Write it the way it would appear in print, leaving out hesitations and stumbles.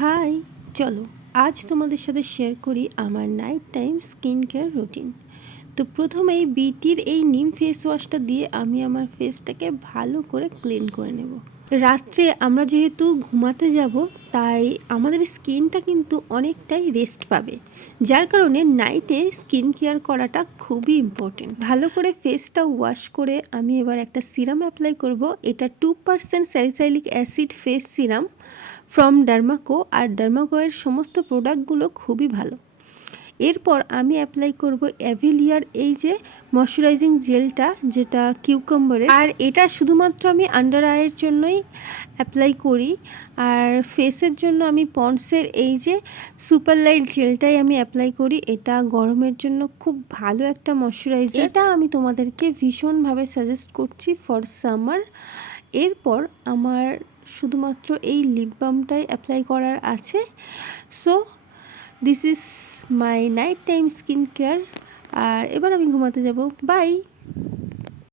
High, চলো আজ তোমাদের সাথে শেয়ার করি আমার night time skin care routine. তো প্রথমেই বিটির এই নিম ফেস ওয়াশটা দিয়ে আমি আমার ফেসটাকে ভালো করে ক্লিন করে নেব। রাত্রে আমরা যেহেতু ঘুমাতে যাব, তাই আমাদের স্কিনটা কিন্তু অনেকটাই রেস্ট পাবে, যার কারণে নাইটে স্কিন কেয়ার করাটা খুবই ইম্পর্টেন্ট। ভালো করে ফেসটা ওয়াশ করে আমি এবার একটা সিরাম অ্যাপ্লাই করব। এটা 2% salicylic acid face serum from Dermaco. আর ডার্মাকোয়ের সমস্ত প্রোডাক্টগুলো খুবই ভালো। এরপর আমি অ্যাপ্লাই করব অ্যাভিলিয়ার এই যে ময়শ্চারাইজিং জেলটা, যেটা কিউকাম্বারের, আর এটা শুধুমাত্র আমি আন্ডার আইয়ের জন্যই অ্যাপ্লাই করি। আর ফেসের জন্য আমি পন্ডসের এই যে সুপার লাইট জেলটাই আমি অ্যাপ্লাই করি। এটা গরমের জন্য খুব ভালো একটা ময়শ্চারাইজার। এটা আমি তোমাদেরকে ভীষণভাবে সাজেস্ট করছি ফর সামার। এরপর আমার শুধুমাত্র এই লিপ বামটাই অ্যাপ্লাই করার আছে। So this is my night time skin care. আর এবার আমি ঘুমাতে যাব। বাই।